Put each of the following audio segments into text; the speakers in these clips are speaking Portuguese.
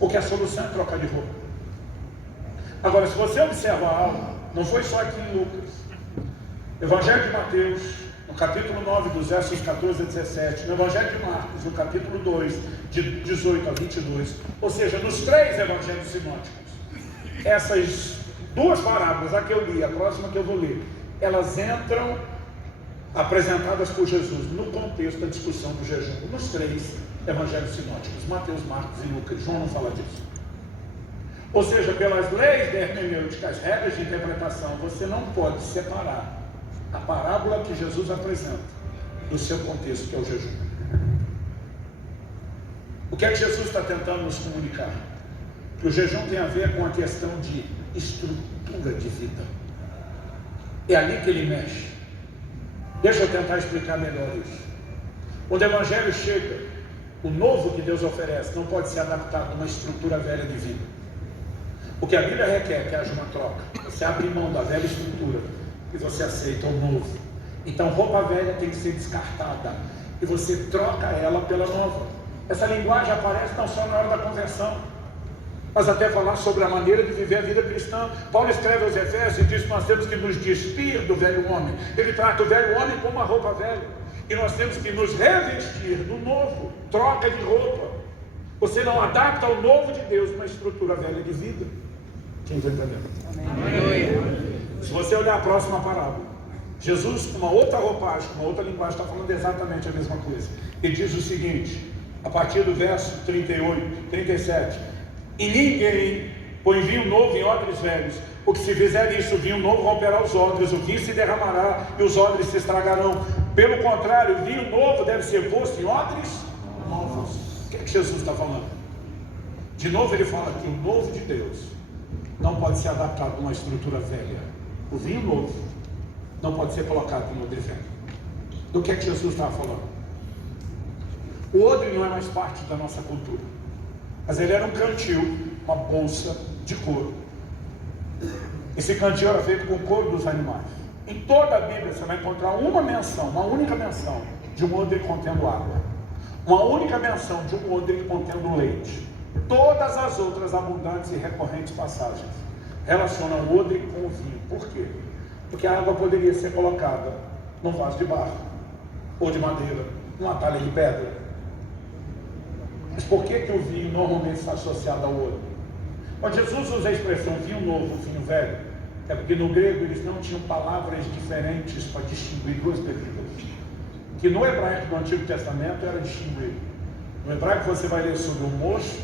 Porque a solução é trocar de roupa. Agora, se você observa algo, não foi só aqui em Lucas. Evangelho de Mateus, no capítulo 9, dos versos 14 a 17. No Evangelho de Marcos, no capítulo 2, de 18 a 22. Ou seja, nos 3 evangelhos sinóticos. Essas 2 parábolas, a que eu li, a próxima que eu vou ler, elas entram apresentadas por Jesus no contexto da discussão do jejum. Nos 3 evangelhos sinóticos, Mateus, Marcos e Lucas. João não fala disso. Ou seja, pelas leis da hermenêutica, as regras de interpretação, você não pode separar a parábola que Jesus apresenta do seu contexto, que é o jejum. O que é que Jesus está tentando nos comunicar? Que o jejum tem a ver com a questão de estrutura de vida. É ali que ele mexe. Deixa eu tentar explicar melhor isso. Quando o Evangelho chega, o novo que Deus oferece não pode ser adaptado a uma estrutura velha de vida. O que a Bíblia requer é que haja uma troca. Você abre mão da velha estrutura e você aceita o novo. Então roupa velha tem que ser descartada e você troca ela pela nova. Essa linguagem aparece não só na hora da conversão, mas até falar sobre a maneira de viver a vida cristã. Paulo escreve aos Efésios e diz que nós temos que nos despir do velho homem. Ele trata o velho homem como uma roupa velha, e nós temos que nos revestir do novo. Troca de roupa. Você não adapta ao novo de Deus uma estrutura velha de vida. Quem está entendendo? Amém. Se você olhar a próxima parábola, Jesus, com uma outra roupagem, uma outra linguagem, está falando exatamente a mesma coisa. Ele diz o seguinte, a partir do verso 38, 37: e ninguém põe vinho novo em odres velhos, porque se fizer isso, o vinho novo romperá os odres, o vinho se derramará e os odres se estragarão. Pelo contrário, o vinho novo deve ser posto em odres novos. O que é que Jesus está falando? De novo ele fala que o novo de Deus não pode ser adaptado a uma estrutura velha. O vinho novo não pode ser colocado em odre velho. Do que é que Jesus estava falando? O odre não é mais parte da nossa cultura, mas ele era um cantil, uma bolsa de couro. Esse cantil era feito com couro dos animais. Em toda a Bíblia você vai encontrar uma menção, uma única menção de um odre contendo água, uma única menção de um odre contendo leite. Todas as outras abundantes e recorrentes passagens relacionam o odre com o vinho. Por quê? Porque a água poderia ser colocada num vaso de barro, ou de madeira, numa talha de pedra. Mas por que o vinho normalmente está associado ao odre? Quando Jesus usa a expressão vinho novo, vinho velho, é porque no grego eles não tinham palavras diferentes para distinguir 2 bebidas. Que no hebraico do Antigo Testamento era distinguido. No hebraico você vai ler sobre o mosto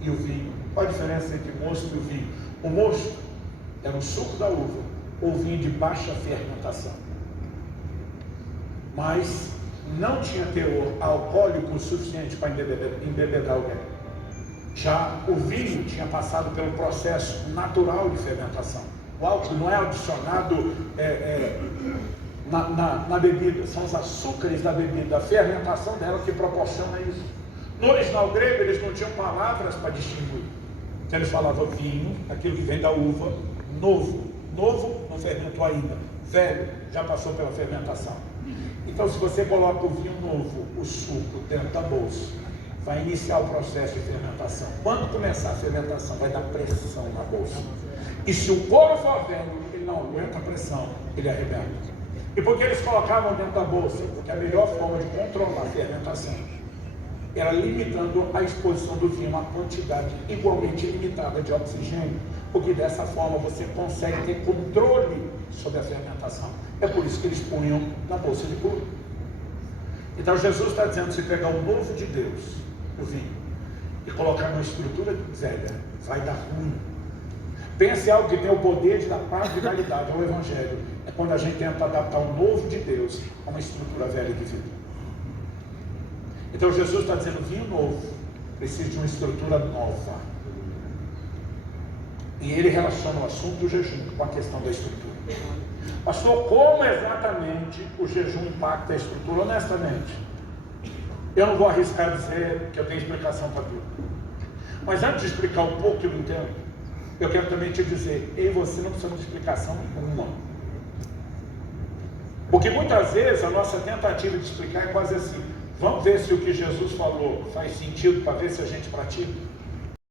e o vinho. Qual a diferença entre o mosto e o vinho? O mosto era o suco da uva, ou vinho de baixa fermentação, mas não tinha teor alcoólico o suficiente para embebedar alguém. Já o vinho tinha passado pelo processo natural de fermentação. O álcool não é adicionado na bebida, são os açúcares da bebida, a fermentação dela que proporciona isso. No original grego eles não tinham palavras para distinguir. Então eles falavam vinho, aquilo que vem da uva, novo. Novo não fermentou ainda, velho já passou pela fermentação. Então se você coloca o vinho novo, o suco, dentro da bolsa, vai iniciar o processo de fermentação. Quando começar a fermentação, vai dar pressão na bolsa. E se o couro for velho, ele não aguenta a pressão, ele arrebenta. E por que eles colocavam dentro da bolsa? Porque a melhor forma de controlar a fermentação era limitando a exposição do vinho a uma quantidade igualmente limitada de oxigênio, porque dessa forma você consegue ter controle sobre a fermentação. É por isso que eles punham na bolsa de couro. Então Jesus está dizendo, se pegar o novo de Deus, o vinho, e colocar numa estrutura velha, vai dar ruim. Pense em algo que tem o poder de dar paz e validade ao Evangelho. É quando a gente tenta adaptar o novo de Deus a uma estrutura velha de vida. Então Jesus está dizendo, vinho novo precisa de uma estrutura nova. E ele relaciona o assunto do jejum com a questão da estrutura. Pastor, como exatamente o jejum impacta a estrutura? Honestamente, eu não vou arriscar dizer que eu tenho explicação para tudo. Mas antes de explicar um pouco que eu entendo, eu quero também te dizer, eu e você não precisamos de explicação nenhuma. Porque muitas vezes a nossa tentativa de explicar é quase assim, vamos ver se o que Jesus falou faz sentido para ver se a gente pratica.